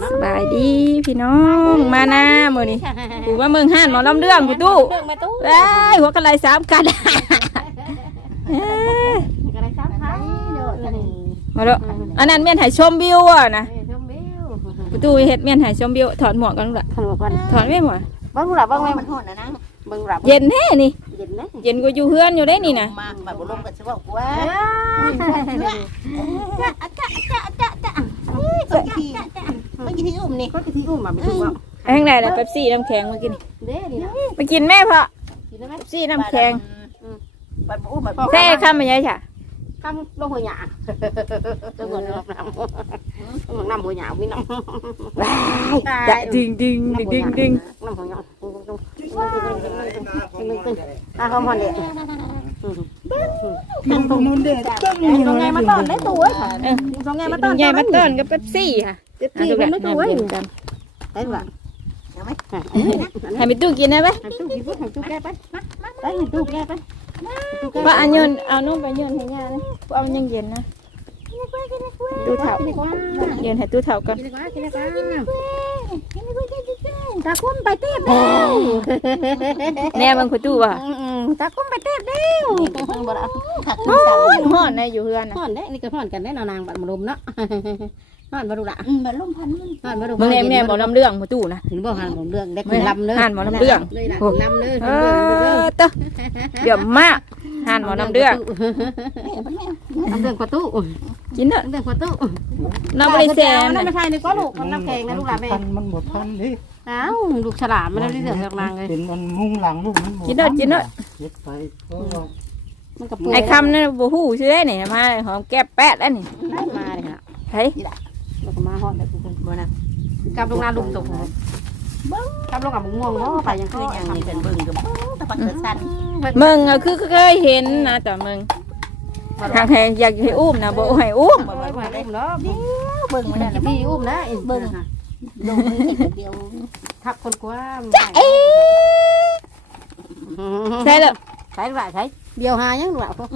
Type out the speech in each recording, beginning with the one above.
เนาะสบายดีพี่น้องมาหน้ามื้อนี้กูว่าเมืองห้านหมอลำเรื่องกูตู้เรื่องมาตู้เอ้ยหัวกะไหลสามกันเอ้ยอะไรครับไทยเด้อนี่มาแล้วอันนั้นเมียนไหชมวิวอะนะเอ้ยชมวิวกูตู้เฮ็ดเมียนไหชมวิวถอดหมวกกันลูกละขนมก่อนถอดไม่หมวกเบิ่งหลับเบิ่งแม่มันฮ้อนนะนะเบิ่งหลับเย็นแท้นี่เย็นนะเย็นกว่าอยู่เฮือนอยู่ได้นี่นะมาแบบบ่ลงกันสิว่ากูว่ ก็ที่ไม่กินที่อุ้มนี่ก็ที่อุ้มมาไปดูว่าไปทางไหนล่ะเป๊ปซี่น้ำแข็งมากินเด้นี่นะไปกินแม่พ่อกินได้ไหมเป๊ปซี่น้ำแข็งบัดอุ้มบัดแท้ข้ามมาใหญ่จ้ะคำลงหัวหยาจังหวัดน้ำน้ำน้ำหัวหยาวิ่งน้ำว้ายจะดึงดึงดึงดึงดึงน้ำหัวหยาอะเขาพอนเด็ก มันตรงนู้นเด้ต้นตรงไงมาต้อนได้ตัวค่ะตรงไงมาต้อนงใหญ่มาต้อนกับเป๊ปซี่ค่ะเจ็บที่มันไม่ตัวเย็นกันได้ป่ะให้ไปตู้กินได้ไหมหันตู้กี่ฟุตหันตู้แก้ไปไปใหันตู้แก้ไปว่าอันยนเอานุ่มไปยนให้ย่านะเอายังเย็นนะตู้เถาเย็นให้ตู้เถากันตาคุ้มไปเต็มแล้วแน่บางคนตู้ว่ะ ตาคุ้มไปเต็มแล้วบ่ละผักฮ้อนฮ้อนนะอยู่เฮือนนะห่อนเด้นี่ก็ห่อนกันได้นางบัดมารุมเนาะห่อนมาดูละอืมบัดลมพันมันห่อนมาดูมึงแน่แน่บอกลำเรื่องมาตู้นะถึงบ่ห่อนผมเรื่องได้ไม่ลำเลยห่านหมอลำเรื่องเลยล่ะลำเลยเออเต้อเดี๋ยวมากห่านหมอลำเรื่องลำเรื่องประตูกินเถอะลำเรื่องประตูเราบริแซนนั่นไม่ใช่นี่ก็ลูกมันน้ำแข็งนะลูกหลานแม่ทันมันหมดทันดิ อ้าวลูกฉลามไม่ได้เรื่องจากนางเลย เป็นมันมุ่งหลังลูกมันหมดกินเถอะกินเถอะเย็ดไปเพราะว่ามันกับปูไอ้คำนั่นบูฮู้ชื่อได้นี่มาหอมแก้แป๊ดแล้วนี่มาเลยค่ะเฮ้ยแล้วก็มาห่อนแบบทุกคนบ่นะกลับลงนาลุมตกกลับลงกับมึงง่วงเนาะไปยังคืคือออยัย่างงนี้นี้เป็นเบิ่งกับตะปักตะสันมึงอะคือเคยเห็นนะแต่มึงทางให้อยากให้อุ้มนะบอกให้อุ้มบ่บ่ได้เนาะเบิ่งมันนั่นพี่อุ้มนะเบิ่ง ลงมือเห็นเดียวทับคนกว้างใช่เลยใช่หรือเปล่าใช่เดียวหายังหรือเปล่า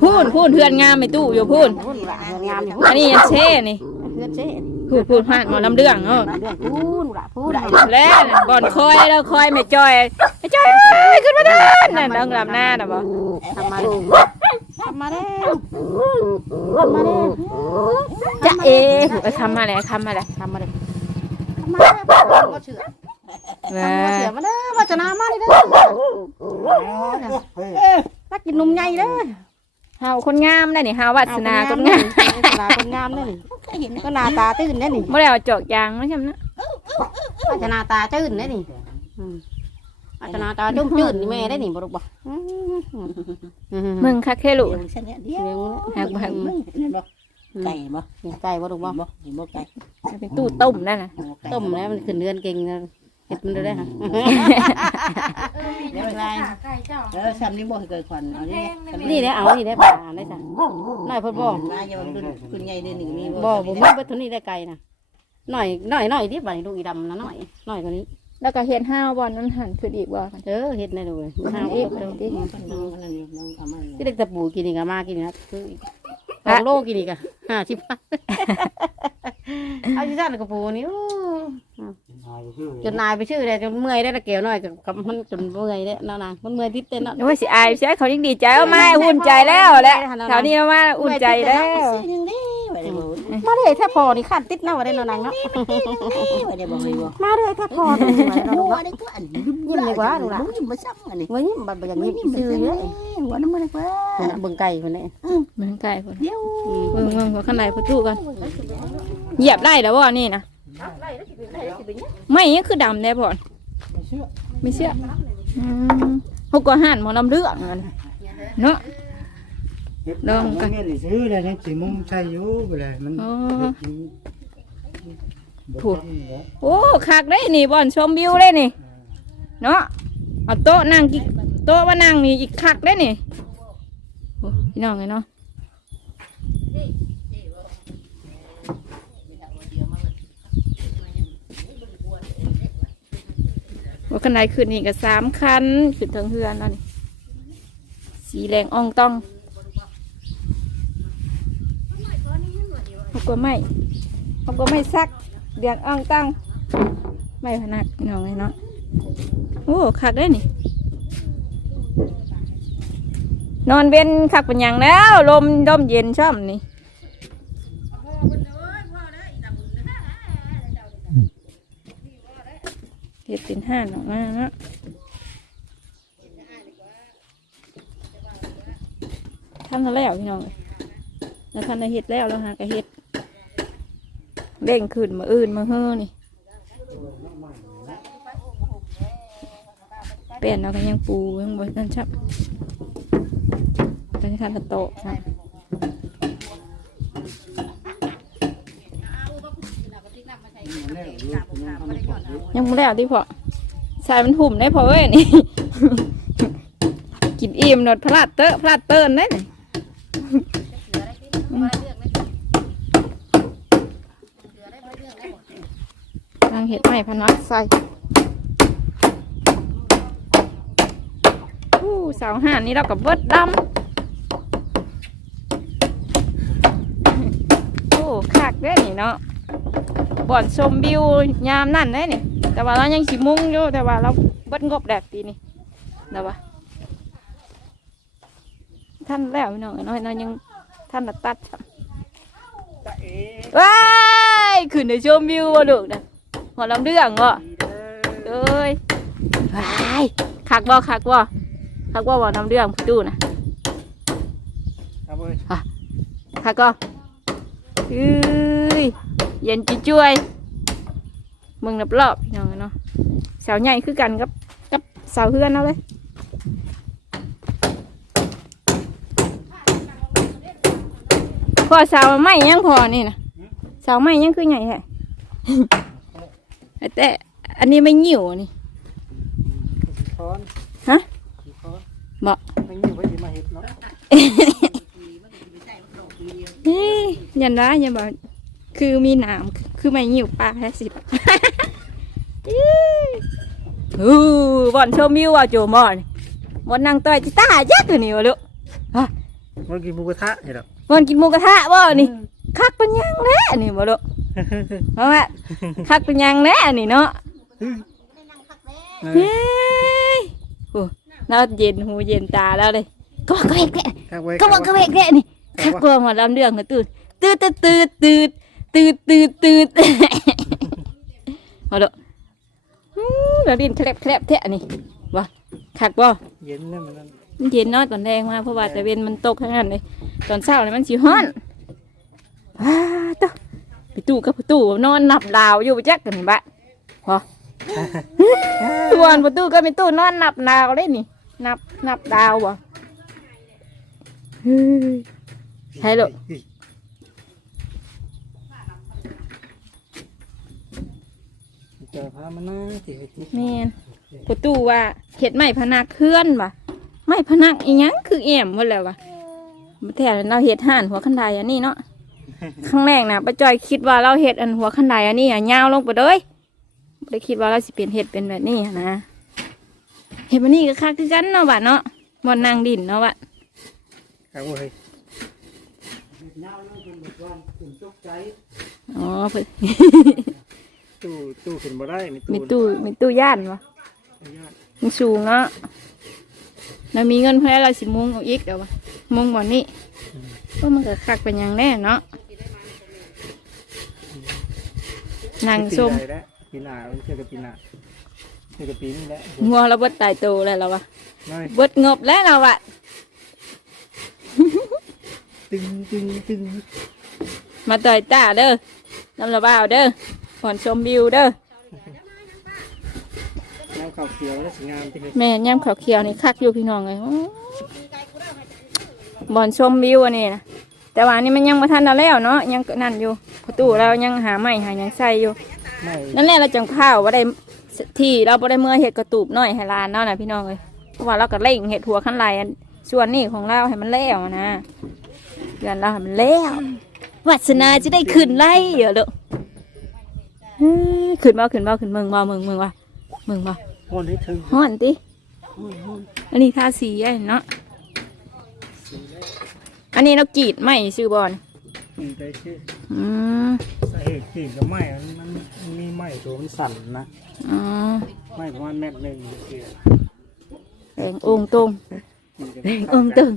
พูนพูนเพื่อนงามไม่ตู้อยู่พูนพูดหรือเปล่างามอยู่อันนี้ยังเช่นี่เพื่อนเช่พูดพูดผ่านหมอลำเรื่องเออเรื่องพูดหรือพูดแล้วน่ะบ่อนคอยแล้วคอยไม่จอยไม่จอยเอ้ยขึ้นมาเดินนั่นต้องลำหน้าน่ะบ่ทำมาเร็วทำมาเร็วทำมาเร็วจะเอเอ้ยคำมาแล้วคำมาแล้วทำมาเร็วทำ มาเร็วก็เชื่อว้าทำมาเชื่อมาเด้อมาจะนามาดิเด้อเฮ้ยรักกินนมใหญ่เด้อเฮาคนงามได้นี่เฮาวัฒนาคนงามตาคนงามเลยเคยเห็นก็หน้าตาตื่นได้นี่บ่ได้เอาจอกยางมาใช่ไหมนะอาจนาตาตื่นได้นี่อาจนาตาจุ่มจืดนี่แม่ได้นี่บ่รู้บ่มึงคักแค่ลูกเดี๋ยวฉันเนี่ยเดียวเลี้ยงหักบ่หัก นั่นบ่ไก่บ่ไก่บ่รู้บ่บ่นี่บ่ไก่เป็นตู้ต้มนั่นน่ะต้มแล้วมันขึ้นเดือนเก่งเห็ดมันได้ฮะเดี๋ยวไก่เออซ้ำนี่บ่ให้เกิดควันเอาดินี่ได้เอานี่ได้ปลาได้จ้ะน้อยเพิ่นบ่มาอย่าว่ารุ่นคุณใหญ่เดือนหนึ่งนี่บ่บ่มีเบิดเท่านี้ได้ไก่นะหน่อยหน่อยหน่อยดิบัดนี้ลูกอีดำนะหน่อยหน่อยกว่านี้แล้วก็เฮ็ดห้าวบอลนั้นหันขึ้นอีกบ่เออเฮ็ดได้เลยห้าอีอีกกเดี๋ยวดินั่นนี่น้องเอามาที่เด็กตะปูกินนี่ก็มากินนะคือ สองโลกินนี่ก็ห้าสิบเอาที่ซ่านกระปูนี่หายชื่อจนนายไปชื่อเลยจนเมื่อยได้ละเกี่ยวหน่อยกับมันจนเมื่อยได้นานมันเมื่อยทิศเต้นเนาะโอ้ยสิอายเสียเขายิ่งดีใจเอามาอุ่นใจแล้วแหละแถวนี้เอามาอุ่นใจแล้ว มาเลยถ้พอนี่ขันติดเนาะว่าได้นอนนังเนาะว่ได้บ่ให้บ่มาเลยถ้พอนี่ยิ้มดีกว่าดูละยิ้มบ่ซ้ำอันนี้เว้ยแบบอย่างนี้ซื่อเยอะยหัวน้ำมันดีกว่าเบิ่งไก่คนนี้เหมือนไก่พุ่นเดี๋ยวเบิ่งเบิ่งหัวข้างในประตูกันเหยียบไล่แล้วบ่านี่นะไม่ยังคือดำแน่พอนไม่เชื่อไม่เชื่ออืมเขาก็หันหมอลำเรื่องกันเนาะ เฮ็ดลองกันเงี้ยนี่ซื้อเลยยังสิมุมใช่อยู่ไปเลยมันอ๋อเฮ็ดอยู่บ่ถูกต้องเหรอโอ้คักได้นี่บอนชมวิวได้นี่ เนาะเอาโต๊ะนั่งกิโต๊ะมานั่งนี่อีกคักได้นี่โอ้พี่น้องเลยเนาะว่าคันไหนขึ้นนี่ก็สามคันขึ้นทางเฮือนแล้วนี่สีแดงอ่องต้องเขา ก็ไม่เขาก็ไม่ซัก เดือดอ่องตั้งไม่พนักพี่น้องเลยเนาะโอ้คักได้นี่ นอนเว้นคักเป็นหยังแล้ว ลมลมเย็นช่ำนี่เห็ดเป็นห้าหนอกมาเนาะท่านแล้วพี่น้องเอ้ยแล้วท่านเห็ดแล้วแล้วหากระเห็ด เด้งขึ้นมาอื่นมาเฮ้อนี่เปลี่ยนเราก็ยังปูยังบนนั่นชับตอนนี้ทานกระโตะครับแล้วลูกยังไม่ได้เอาที่พอใส่มันหุ่มได้พอเว้ยนี่ กินอิ่มหนดพลาดเตอะพลาดเติ้นได้นี่ทางเห็ดใหม่พนักใส่อู้สาวห่านนี่เรากับเบิดดำโอ้คักได้อนี่เนาะบ่อนชมวิวยามนั่นได้นี่ แต่ว่าเรายังสิมุงอยู่แต่ว่าเราเบิดงบแดดปีนี้นะวะท่านแล้วพี่น้องเอ้ยน้อยน้อยยังท่านน่ะตัดครับตะเอ๋ว้ายขึ้นในชมวิวบ่ลูกนะ หัวลำเรื่องบ่ดีเด้อเอ้ยว้ายคักบ่คักบ่คักบ่บ่ลำเรื่องดูนะเอาเว้ยคักก็เอ้ยเย็นจุ้ยๆมึงนับรอบพี่น้องเอ้ยเนาะเสาใหญ่คือกันกับกับเสาเฮือนเอาเลยพอเสาไม้ยังพอนี่นะเสาไม้ยังคือใหญ่แฮะ แต่อันนี้ไม่หยิ่วนี่ขี้ค้อนฮะขี้ค้อนบ่ไม่อยู่ไว้สิมาเฮ็ดเนาะเฮ้ยยันได้ยันบอกคือมีหนามคือไม่หยิ่วปลาแค่สิบฮู้บ่อนชมวิวอะโจมอนบ่อนนั่งต่อยจิตายักอยู่นี่วะลูกมันกินหมูกระทะเห็นหรอบ่อนกินหมูกระทะบ่นี่คักเป็นหยังแน่นี่บ่ลูก เพราะว่าคักเป็นยังแน่นี่เนาะเฮ้ยโอ้เราเย็นหูเย็นตาแล้วเลยก็บอกกระเวกแน่ก็บอกกระเวกแน่นี่คักกลัวหมดลำเรื่องกรนตื่นตื่นตื่นตื่นตื่นตื่นตื่ดเอาละเราดินแคลบแคลบเทะนี่วะคักบ่เย็นนะมันเย็นน้อยตอนแรงมาเพราะว่าแต่เวนมันตกข้างนั้นเลยตอนเช้าเลยมันสีฮ้อนว้าตัว ไปตู้กับประตูนอนนับดาวอยู่จักกันบ้านพอตัวนประตูก็เป็นตู้นอนนับดาวเลยนี่นับนับดาวบ่เฮ้ยใช่ลูกเจอพามันนะสิเฮ็ดสิแม่นประตูว่าเห็ดไม้พนักเคลื่อนว่ะไม้พนักอีหยังคือแอมหมดแล้วว่ะมาแท้เราเห็ดห่านหัวขันไดอันนี้เนาะ ครั้งแรกนะป้าจอยคิดว่าเราเห็ดอันหัวขันไดอันนี้อะยาวลงไปเลยไม่ได้คิดว่าเราสิเป็นเห็ดเป็นแบบนี้อะนะเห็ดมันนี่ก็คักคือกันเนาะบัดเนาะบนนางดินเนาะบัดข้างไว้อ๋อเพิ่น ตู้ตู้ขึ้นบ่ได้มีมีตู้ตู้มีตู้ย่านวะญาติมันสูงเนาะเรามีเงินเพื่อเราสิมุงเอาอีกเดี๋ยววะมุงบ่อนนี้ ก็มันก็คักเป็นอย่างแน่เนาะนางส้มปีใดแล้วปีหน้ามันเจอกับปีหน้าเจอกับปีนี้แหละงัวเราเบิดตายโตแล้วเราวะน้อยเบิดงบแล้วเราอะตึงตึงตึงมาต่อยตาเด้อน้ำระบ่าวเด้อผ่อนชมวิวเด้อน้ำข้าวเขียวแล้วสวยงามที่เห็นแม่ย่ำขาวเขียวนี่คักอยู่พี่น้องเลยโอ้ บ่อนชมวิวอันนี้นะแต่ว่าอันนี่มันยังมาทันเอาแล้วเนาะยังนั่นอยู่ประตูเรายังหาไม้หาหยังใส่อยู่ ไม่นั่นแหละเราจังข้าวว่าได้ที่เราบ่ได้เมื่อเห็ดกระตูบน้อยให้หลานเนาะนะพี่น้องเลยเพราะว่าเราก็เล่งเห็ดหัวขั้นลายอันส่วนนี้ของเราให้มันแล้วนะเดือนเราให้มันแล้ววัสนาจะได้ขึ้นไล่เยอะเลยขึ้นบ่ขึ้นบ่ขึ้นเมืองบ่เมืองเมืองว่เมืองบ่คนที่ถึงฮ้อนติอันนี้ทาสีไอ้เนาะ อันนี้เรากรีดไม่ซื้อบอลมีใจชื่ออืมใส่เอกขีดกับไม้มันมันมันมีไม้ตัวมันสั่นนะอ๋อไม้ประมาณเม็ดหนึ่งเดียวแดงองค์ตรงแดงองค์ตรง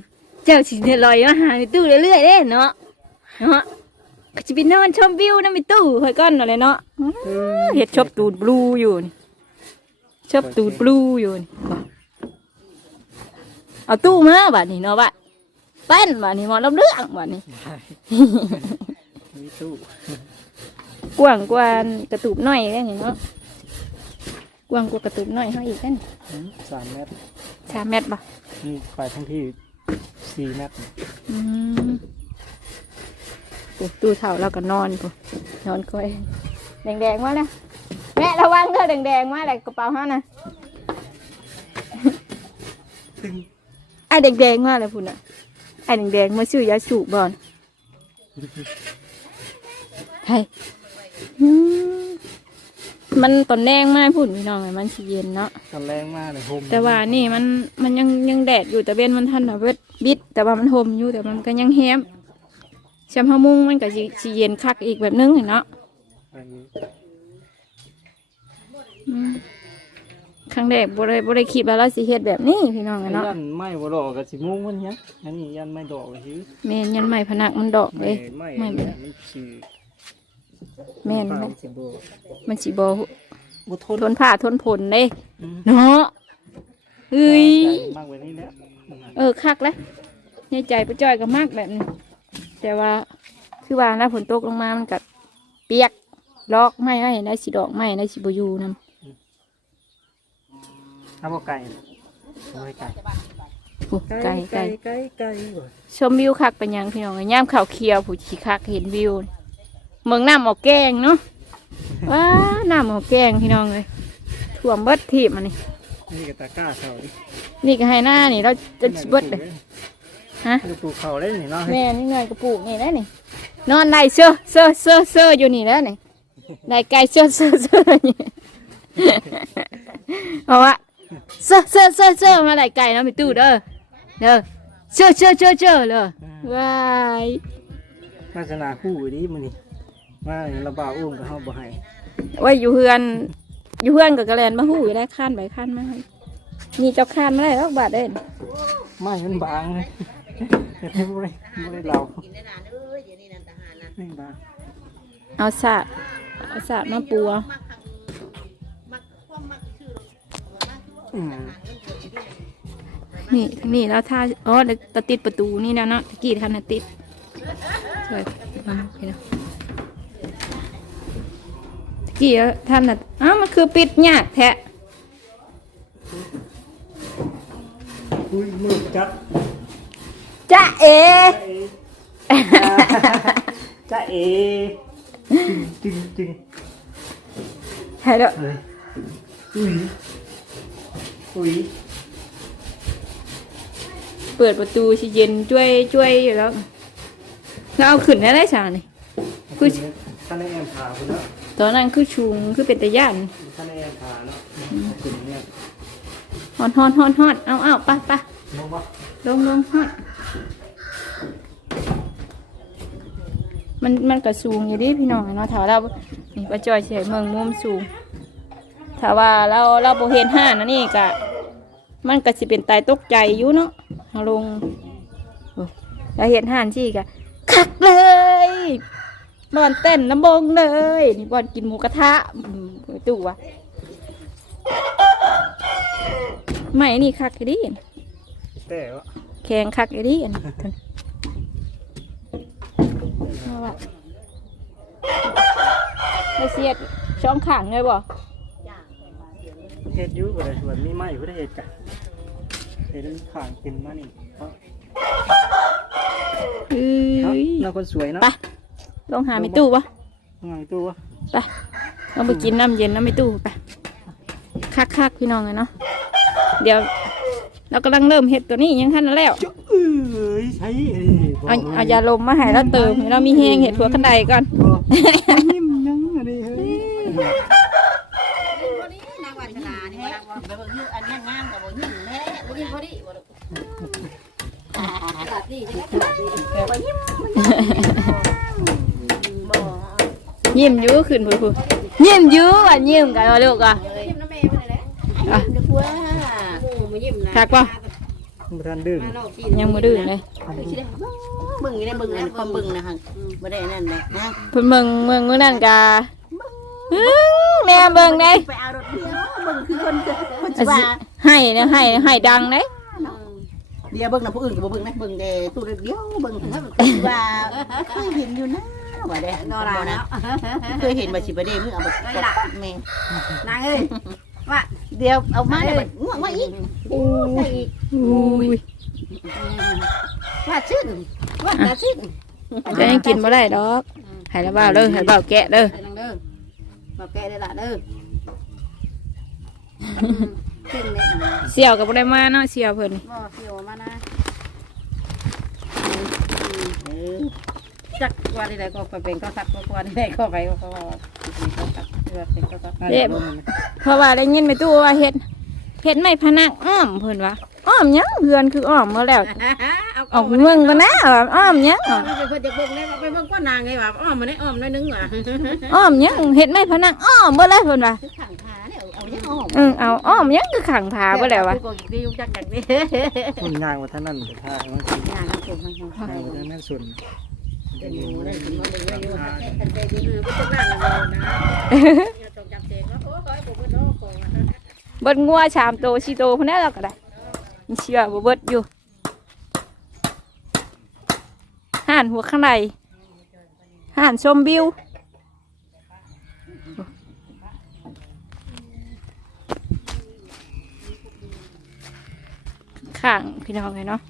เจ้าสิเดลอยมาหาในตู้เรื่อยๆเด้เนาะเนาะก็จะไปนอนชมวิวนะในตู้เฮ้ยก้อนอะไรเนาะอื้อเฮ็ดชอบตูดบลูอยู่นี่ชอบตูดบลูอยู่นี่เอาตู้มาบัดนี้เนาะบัด เต้นบัดนี้หมอลำเรื่องบัดนี้ มีตู้กว้างกว่ากระตูบน้อยได้นี่เนาะกว้างกว่ากระตูบน้อยเฮาอีกนั่นอืมสามเมตรสามเมตรบ่นี่ไปทั้งที่สี่เมตรอืมปุ๊บตู้เท่าเราก็นอนปุ๊บนอนก้อยแดงๆมาแล้วแม่ระวังเด้อแดงๆมาเลยกระเป๋าห้านะไอ้แดงๆมาเลยพุ่นอะ ไอ้แดงๆมาซื้อยาสูบบอลเฮ้ยอืมมันตอนแดงมากพุ่นพี่น้องไงมันสิเย็นเนาะกันแรงมากเลยโฮมแต่ว่านี่มันมันยังยังแดดอยู่แต่เว้นมันทันแบบเวทบิด แต่ว่ามันโฮมอยู่แต่มันก็ยังแฮมแชมพามุงมันก็สิสิเย็นคักอีกแบบนึงเนาะอันนี้อืมค รั้งแรกบ่ได้บ่ได้คิดว่าเราสิเฮ็ดแบบนี้พี่น้องอะเนาะยันไม้บ่ดอกกับสิมุ้งมันเนี้ยอันนี้ยันไม้ดอกเลยแม่นยันไม้พนักมันดอกเลไม้ยไม้ไม่เนี่ยมันสีแม่นมัมันสิบ่มันสิบ่บ่ทนทนผ้าทนผลเด้อืมเนาะเอ้ยใจมากกว่านี้แล้วเออคักแล้วในใจป้าจ้อยก็มากแบบนี้แต่ว่าคือว่านะฝนตกลงมามันก็เปียกลอกไม่ให้ได้สิดอกไม่ได้สิบอยู่น ถ้าบ่ไก่บ่ให้ไก่ำผู้ไก่ไก่ไก่ไก่บ่ชมวิวคักเป็นหยังพี่น้องย่ามข่าวเคียวผู้ชีคักเห็นวิว เมืองน้ำหมอกแกงเนาะว้าน้ำหมอกแกงพี่น้องเลยท่วมเบิดทีมันนี่นี่ก็ตะกร้าเขาดินี่ก็ให้หน้านี่เราจะเบิดเลยฮะลูกปูเขาได้นี่เนาะแม่นี่เงยกระปุกนี่แล้วนี่นอนได้เสื้อเสื้อเสื้อเสื้ออยู่นี่แล้วนี่ได้ไก่เสื้อเสื้อเสื้อนี่เอาวะ เสื้อเสื้อเสื้อเสื้อมาได้ไก่เนาะมีตู้เด้อเด้อเสื้อเสื้อเสื้อเสื้อเลยว้ายลักษณะคู่อยู่ดิมื้อนี้มาระบาอุ้มก็เฮาบ่ให้ไว้อยู่เฮือนอยู่เฮือนกับกระแลนมาหู้อยู่ได้ข้านไปข้านมาให้นี่เจ้าข้านมาได้หรอกบาทเด่นไม้มันบางเลยเฮ็ดให้บ่ได้บ่ได้เรากินได้นานเอ้ยเดี๋ยวนี้นั่นทหารนะนี่บางเอาสาดเอาสาดมาปัว นี่ทางนี้แล้วถ้าอ๋อเดี๋ยวจะติดประตูนี่นะเนาะตะกี้ท่านน่ะติดช่วยมาพี่น้องตะกี้ท่านน่ะอ้าวมันคือปิดเนี่ยากแท้อุ้ยมือจัดจ้าเอจ้าเอจึงจึงจึงให้แล้วเฮ้ยอุ้ย อุ้ยเปิดประตูสิเย็นช่วยช่วยอยู่แล้วแล้วเอาขึ้นได้ได้ชานี่คือท่านได้แอมพาคุณแล้วตอนนั้นคือชุงคือเป็นตะย่านท่านได้แอมพาเนาะคุณเนี่ยฮอนฮอนฮอนฮอนเอาเอาไปไปน้องว่าลงลงฮอนมันมันก็สูงอยู่ดิพี่น้องเนาะถ้าเรานี่ป้าจอยเฉยเมืองมุมสูงถ้าว่าเราเราโบเห็นห้านะนี่ก็ มันก็สิเป็นตายตกใจอยู่เนาะเอาลงโอ้เราเห็นห่านที่กะคักเลยบอนเต้นลำบงเลย นี่บอนกินหมูกระทะอืมไปตู้วะไม่นี่คักอยู่ดิแต่ว่าแข็งคักอยู่ดิอันนี้ท่านเอาวะไม่เสียดช่องขังเลยบ่เฮ็ดอยู่บ่ได้ส่วนมีไม้บ่ได้เฮ็ดกะ เฮ็ดข้างขึ้นมานี่เนาะเอ้เนาะยเราคนสวยเนาะไปลองหาไม่ตู้ปะงานตัวไปลองไปกินน้ำเย็นน้ำไม่ตู้ไปคักคักๆพี่น้องเลยเนาะเดี๋ยว เรากำลังเริ่มเห็ดตัวนี้ยังทันแล้ว เอ้ยใช่เอ้ยเอาเอายาลมมาให้เราเติมให้เรามีแห้งเห็ดหัวขันไดก่อนยิ้มยังอันนี้เฮ้ย นางวันชนานี่ว่าแบบว่าอันนี้งามกับบ่ยิ้มแม่บ่ยิ้มพอดีบ่ลูกแบบนี้จะได้แบบนี้แบบว่า ยิ้มบ่ยิ้มอยู่ขึ้นพูพูยิ้มอยู่อะยิ้มกันว่าลูกอะยิ้มน้ำแม่ไปเลยอะนึกว่าหมูมายิ้มนะคักป่ะบ่ทันดื้อมาลอกที่ยังบ่ดื้อเลยเบิ่งนี่ได้เบิ่งอันความเบิ่งนะฮะบ่ได้นั่นเลยนะเพิ่นเมืองเมืองมื้อนั้นกะอื้อแม่เบิ่งได้ไปเอารถเดียวเบิ่งคือคนคนอะว่าสิให้นะให้ให้ดังเด้ เดี๋ยวเบิ่งนะผู้อื่นก็บ่เบิ่งนะเบิ่งแต่ตู้เดียวเบิ่งว่าเคยเห็นอยู่นะว่าได้นอรานะแล้วเคยเห็นบ่สิบ่ได้มึงเอาบ่แม่นางเอ้ยว่าเดี๋ยวเอามาได้บ่ง่วงมาอีกใส่อีกอุ้ยว่าชื่นว่าตาชื่นจะยังกินบ่ได้ดอกให้ละบ่าวเด้อให้บ่าวแกะเด้อใส่นางเด้อมาแกะได้ละเด้อ ขึ้นเลยเสี่ยวก็บ่ได้มาเนาะเสี่ยวเพิ่นนี่บ่เกี่ยวมานะเออจักว่าที่ไหนก็ไปเป็นก็สักก็ว่าที่ไหนก็ไปก็ก็ก็สักเพื่อเป็นก็สักเด้เพราะว่าได้ยินแม่ตู้ว่าเฮ็ดเฮ็ดไม่พนักอ้อมเพิ่นว่าอ้อมหยังเพื่อนคืออ้อมมาแล้วเอาออกเมืองกันนะว่าอ้อมหยังอะไปเพื่อจะเบิ่งได้ไปเบิ่งก็นางไงว่าอ้อมมาได้อ้อมได้นึงว่ะอ้อมหยังเฮ็ดไม่พนักอ้อมบ่แล้วเพิ่นว่าคื อขังขาเนี่ยเอายังออกเออเอาอ้อมหยังคือขังผาบ่แล้ววะกูก็ยุ่งจักจักนี่มันย่างว่าท่านนั่นแต่ถ้ามันสิงานของผมมันย่างว่าท่านนั่นส่วนจะอยู่ได้ถึงมันได้อยู่แต่แต่ดีคือบ่ต้องนั่งนะอย่าต้องจับเด็กแล้วโอ้ยผมบ่ดอกก่อนเบิดงัวชามโตชิโตพุ่นแล้วก็ได้มีเชื่อบ่เบิดอยู่ห่านหัวข้างในห่านชมวิว ข้างพี่น้องไงเนาะ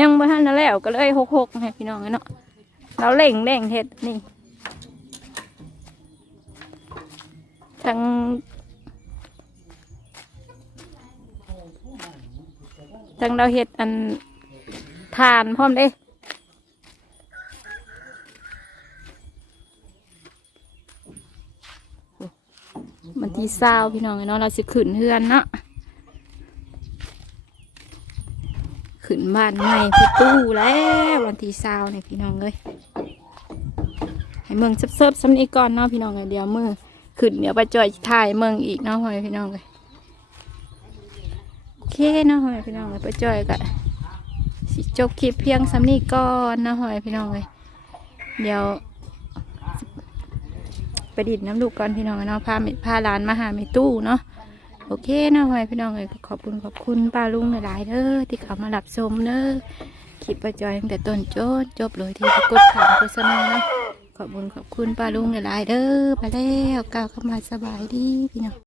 ยังบ่ทันแล้วก็เลยหกๆให้พี่น้องไงเนาะเราเล่งเล่งเฮ็ดนี่ทั้งทั้งเราเห็ดอันทานพร้อมเด้มันที่เศร้าพี่น้องเนาะเราสิขึ้นเฮือนเนาะ ขึ้นบ้านใหม่พี่ตู้แล้ววันที่เศร้าเนี่ยพี่น้องเลยให้เมืองเซิบๆซ้ำนี้ก่อนเนาะพี่น้องเลยเดี๋ยวมือขึ้นเดี๋ยวไปจอยถ่ายเมืองอีกเนาะพ่อแม่พี่น้องเลยโอเคเนาะพ่อแม่พี่น้องเลยไปจอยกันสิจบคลิปเพียงซ้ำนี้ก่อนเนาะพ่อแม่พี่น้องเลยเดี๋ยวไปดิดน้ำลูกก่อนพี่น้องเนาะพาพาหลานมาหาไม่ตู้เนาะ โอเคนาะพ่อพี่น้องเลยขอบคุณขอบคุณป้าลุงหลายๆเด้อที่เขามารับชมเด้อคลิประจอยตั้งแต่ต้นจนจบเลยที่กดถามโฆษณานะขอบคุณขอบคุณป้าลุงหลายๆเด้อไปแล้วก้าวเข้ามาสบายดีพี่น้อง